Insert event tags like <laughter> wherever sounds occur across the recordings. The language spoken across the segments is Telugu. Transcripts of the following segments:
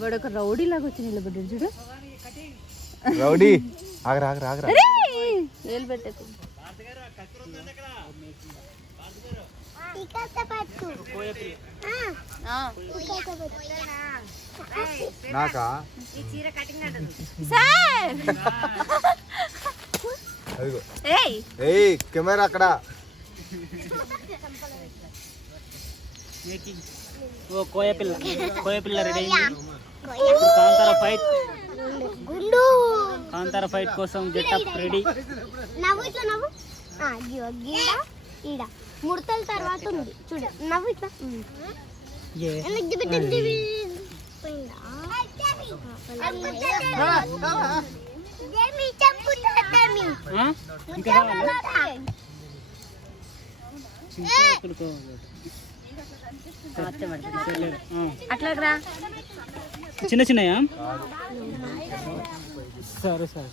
వాడు ఒక రౌడీ లాగా వచ్చి నిలబడ్డాడు చూడు. రౌడీ. ఆగరా ఆగరా ఆగరా. నాకా? కెమెరా అక్కడ. ఓ కోయ పిల్ల. కోయ పిల్ల రెడీ అయింది. కాంతార ఫైట్ గుండు. కాంతార ఫైట్ కోసం గెటప్ రెడీ నవ్వు ఇట్లా నవ్వు. గీడ ఈడ. ముడతల తర్వాత ఉంది. చూడు నవ్వు ఇట్లా. ఇంకా చిన్న చిన్నయా? సరే సరే.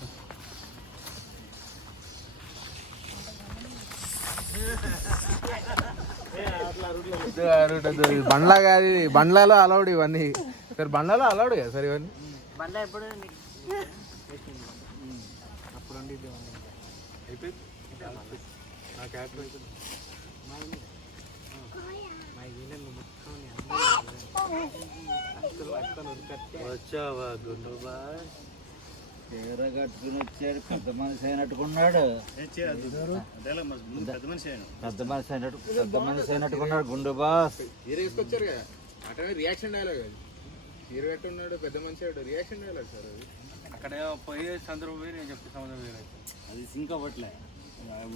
బండ్లా కాదు ఇది. బండ్లలో అలౌడ్ ఇవన్నీ. సరే బండ్లలో అలౌడ్ కదా సార్ ఇవన్నీ? బండ్ల వచ్చావా గుండు కట్టుకుని వచ్చాడు పెద్ద మనిషి అయినట్టుకున్నాడు. పెద్ద మనిషి అయినట్టు పెద్ద మనిషి అయినట్టుకున్నాడు గుండు బాస్ హీరో వేసుకొచ్చారు కదా అక్కడ రియాక్షన్ డైలాగ్ అది. హీరో ఎట్టున్నాడు పెద్ద మనిషి రియాక్షన్ డైలాగ్ సార్ అది. అక్కడ పోయే సందర్భం వేరు నేను చెప్పే సందర్భం వేరు. అది సింక్ అవ్వట్లే.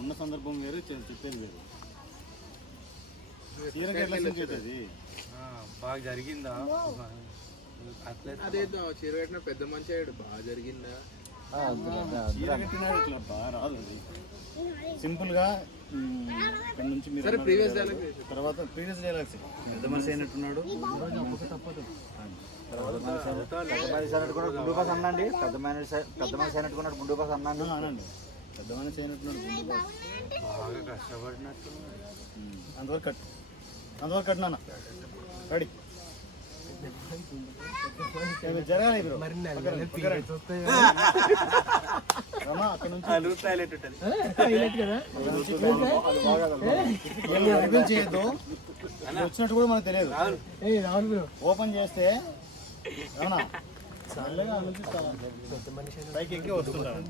ఉన్న సందర్భం వేరు చెప్పేది వేరు. బాగా జరిగిందా? అట్లయితే అదే చీర పెట్టిన పెద్ద మనిషి అయ్యాడు. బాగా జరిగిందా? సింపుల్గా నుంచి మీరు ప్రీవియస్ డైలాగ్ తర్వాత ప్రీవియస్ డైలాగ్స్ పెద్ద మనిషి అయినట్టున్నాడు. మనిషి అయినట్టు- పెద్ద అయినట్టుకున్నాడు గుండు బాస్ అన్నాండి. పెద్ద మనిషి పెద్ద మనిషి అయినట్టుకున్నాడు గుండు బాస్ అన్నాను అనండి పెద్ద మనిషి అయినట్టున్నాడు గుండు బాస్. బాగా కష్టపడినట్టు. అంతవరకు కట్టు అంతవరకు కట్టినా రెడీ జరగాలి చేయొద్దు. వచ్చినట్టు కూడా మనకు తెలియదు. ఓపెన్ చేస్తే అవునా పైకి ఎక్కి వస్తుంటారు <laughs>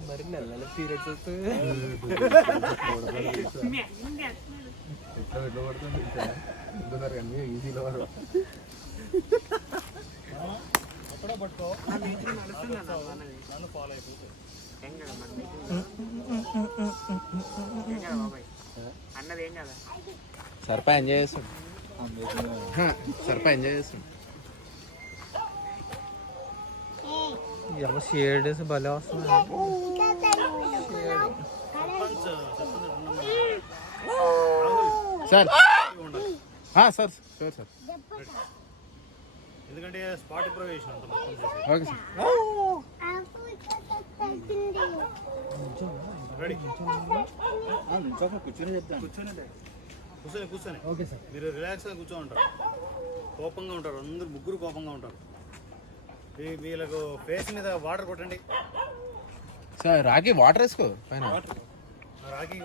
ఎట్లా ఎట్లా పడుతుంది? ఇంటున్నారు కానీ ఈజీలో అక్కడే పట్టుకో నన్ను ఫాలో అయిపోతుంది అన్నది ఏం కదా సర్పా ఎంజాయ్ చేస్తాడు సర్పా ఎంజాయ్ చేస్తాడు షేడ్స్ భలే వస్తుంది. Sir sir sir sir. ఎందుకంటే స్పాట్ ప్రవేశం. Okay sir. కూర్చొని చెప్తాను. కూర్చొని కూర్చొని కూర్చొని. Okay sir. మీరు రిలాక్స్గా కూర్చొని ఉంటారు. కోపంగా ఉంటారు. అందరు ముగ్గురు కోపంగా ఉంటారు. వీళ్ళకు ఫేస్ మీద వాటర్ కొట్టండి. సార్ రాకి వాటర్ వేసుకో పైన. రాకి